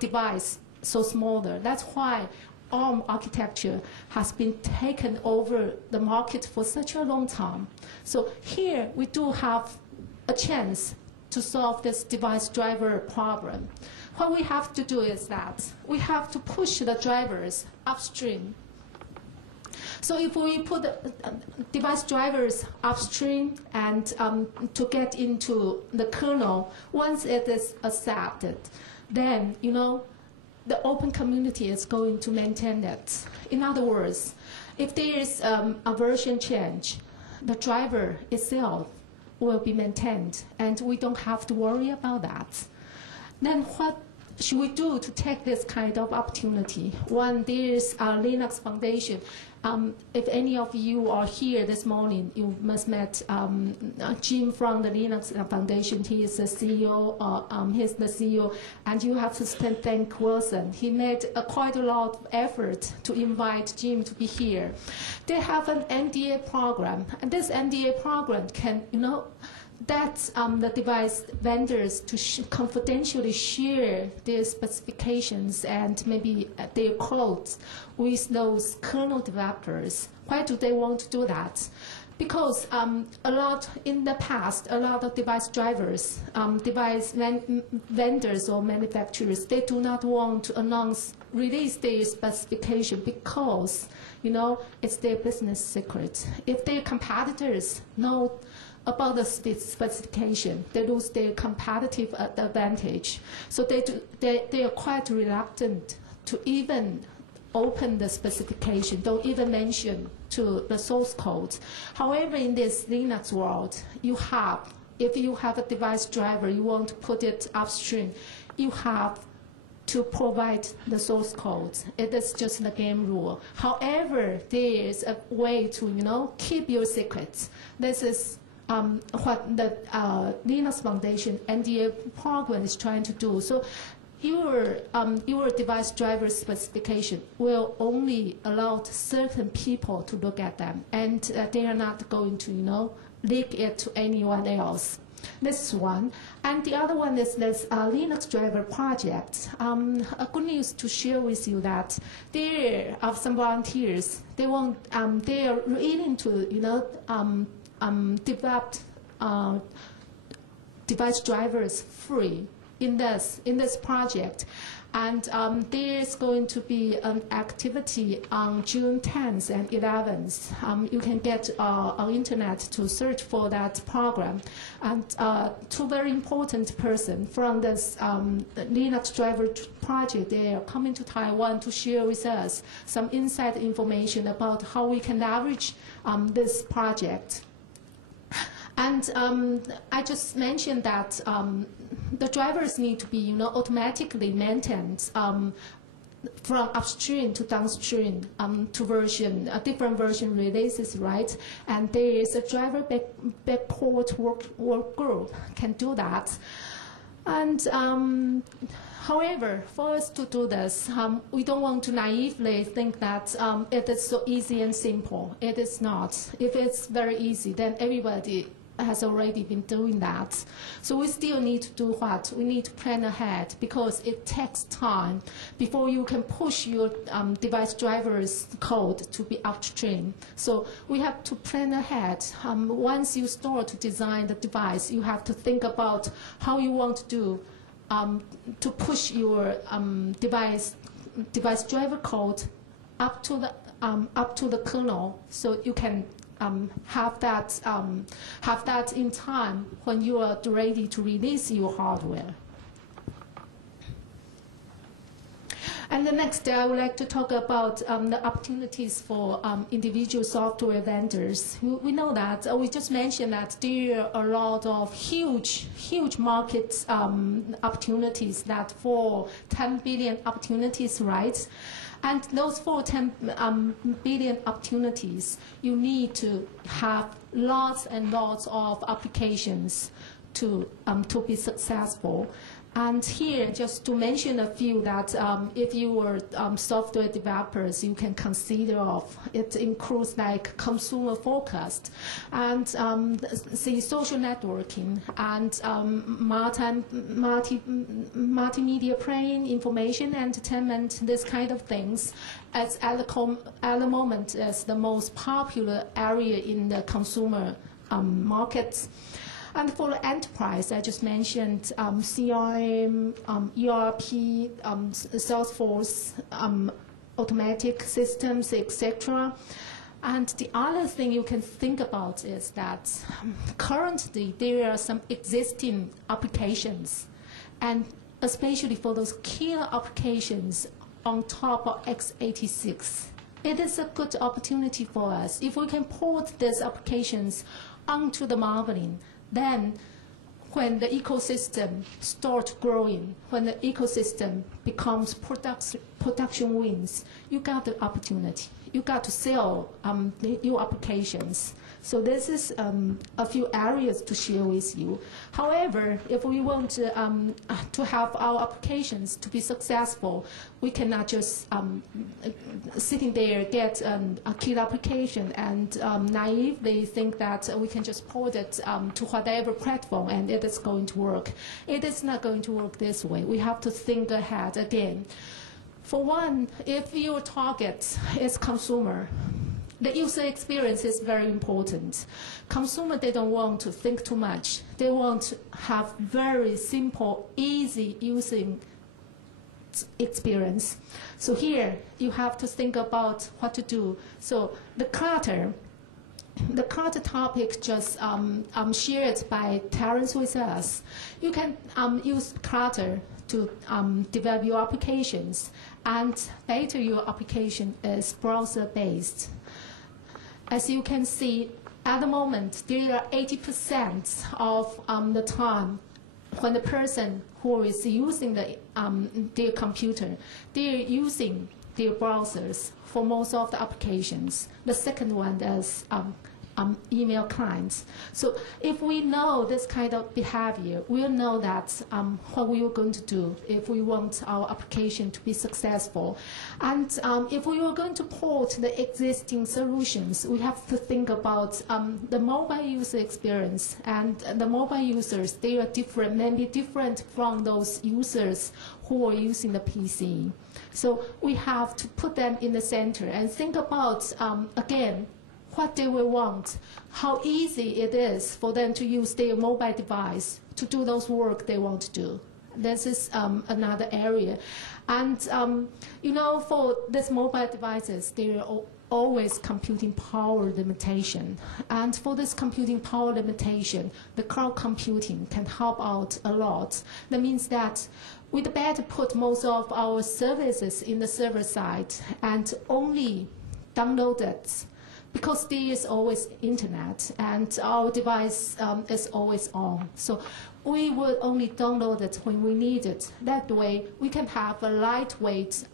device so smaller. That's why ARM architecture has been taken over the market for such a long time. So here we do have a chance to solve this device driver problem. What we have to do is that we have to push the drivers upstream. So if we put device drivers upstream and to get into the kernel, once it is accepted, then the open community is going to maintain it. In other words, if there is a version change, the driver itself will be maintained, and we don't have to worry about that. Then what should we do to take this kind of opportunity? One, there is a Linux Foundation. If any of you are here this morning, you must met Jim from the Linux Foundation. He is the CEO. He's the CEO, and you have to thank Wilson. He made quite a lot of effort to invite Jim to be here. They have an NDA program, and this NDA program can, that's the device vendors to confidentially share their specifications and maybe their codes with those kernel developers. Why do they want to do that? Because in the past, a lot of device drivers, vendors or manufacturers, they do not want to release their specification because, it's their business secret. If their competitors know about the specification, they lose their competitive advantage. So they are quite reluctant to even open the specification, don't even mention to the source code. However, in this Linux world, if you have a device driver, you want to put it upstream, you have to provide the source code. It is just the game rule. However, there is a way to, keep your secrets. This is what the Linux Foundation NDA program is trying to do. So your device driver specification will only allow certain people to look at them, and they are not going to, leak it to anyone else. This is one. And the other one is this Linux driver project. A good news to share with you that there are some volunteers. They are willing to, developed device drivers free in this project, and there's going to be an activity on June 10th and 11th. You can get on internet to search for that program, and two very important persons from this Linux driver project, they are coming to Taiwan to share with us some inside information about how we can leverage this project. And I just mentioned that the drivers need to be, automatically maintained from upstream to downstream to different version releases, right? And there is a driver backport work group can do that. And however, for us to do this, we don't want to naively think that it is so easy and simple. It is not. If it's very easy, then everybody has already been doing that. So we still need to do what? We need to plan ahead, because it takes time before you can push your device driver's code to be upstream. So we have to plan ahead. Once you start to design the device, you have to think about how you want to do to push your device driver code up to the kernel, so you can have that in time when you are ready to release your hardware. And the next, I would like to talk about the opportunities for individual software vendors. We know that, we just mentioned that there are a lot of huge market opportunities, that for 10 billion opportunities, right? And those for 10 billion opportunities, you need to have lots and lots of applications to be successful. And here, just to mention a few that if you were software developers, you can consider of. It includes like consumer forecast and the social networking and multimedia playing, information, entertainment, this kind of things. As at the moment, is the most popular area in the consumer markets. And for the enterprise, I just mentioned CRM, ERP, Salesforce, automatic systems, etc. And the other thing you can think about is that currently there are some existing applications, and especially for those killer applications on top of x86. It is a good opportunity for us. If we can port these applications onto the Marvelin, then when the ecosystem starts growing, when the ecosystem becomes production wins, you got the opportunity. You got to sell new applications. So this is a few areas to share with you. However, if we want to have our applications to be successful, we cannot just sitting there get a key application and naively think that we can just port it to whatever platform and it is going to work. It is not going to work this way. We have to think ahead again. For one, if your target is consumer, the user experience is very important. Consumer, they don't want to think too much. They want to have very simple, easy using experience. So here, you have to think about what to do. So the clutter topic just shared by Terence with us. You can use clutter to develop your applications, and later your application is browser-based. As you can see, at the moment, there are 80% of the time when the person who is using their computer, they're using their browsers for most of the applications. The second one is email clients. So if we know this kind of behavior, we'll know that what we are going to do if we want our application to be successful. And if we are going to port the existing solutions, we have to think about the mobile user experience. And the mobile users, they are different, maybe different from those users who are using the PC. So we have to put them in the center and think about, again, what they will want, how easy it is for them to use their mobile device to do those work they want to do. This is another area. And, you know, for these mobile devices, there are always computing power limitation. And for this computing power limitation, the cloud computing can help out a lot. That means that we'd better put most of our services in the server side and only download it, because there is always internet and our device is always on. So we will only download it when we need it. That way we can have a lightweight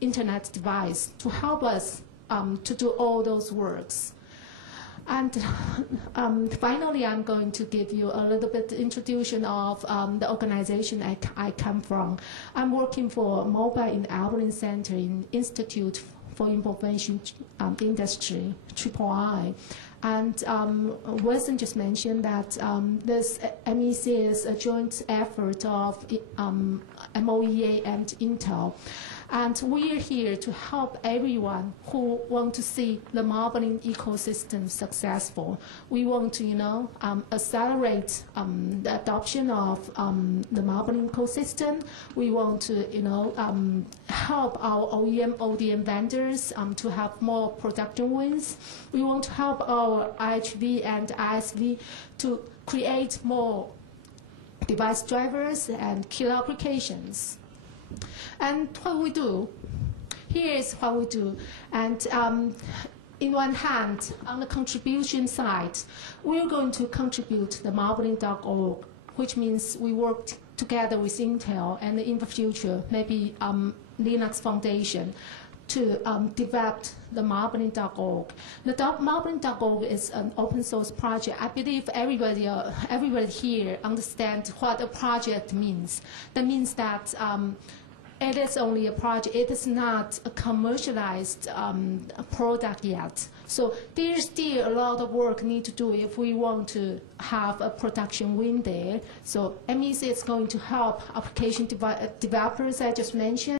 internet device to help us to do all those works. And finally, I'm going to give you a little bit introduction of the organization I come from. I'm working for Mobile in Alberlin Center in Institute for Information Industry, III. And Wilson just mentioned that this MEC is a joint effort of MOEA and Intel. And we are here to help everyone who want to see the Marvelin ecosystem successful. We want to, you know, accelerate the adoption of the Marvelin ecosystem. We want to, you know, help our OEM, ODM vendors to have more production wins. We want to help our IHV and ISV to create more device drivers and killer applications. And what we do, here is what we do. And in one hand, on the contribution side, we're going to contribute to the marvelin.org, which means we work together with Intel and in the future, maybe Linux Foundation, to develop the marbling.org. The marbling.org is an open source project. I believe everybody here understands what a project means. That means that it is only a project. It is not a commercialized product yet. So there's still a lot of work need to do if we want to have a production win there. So MEC is going to help application developers I just mentioned.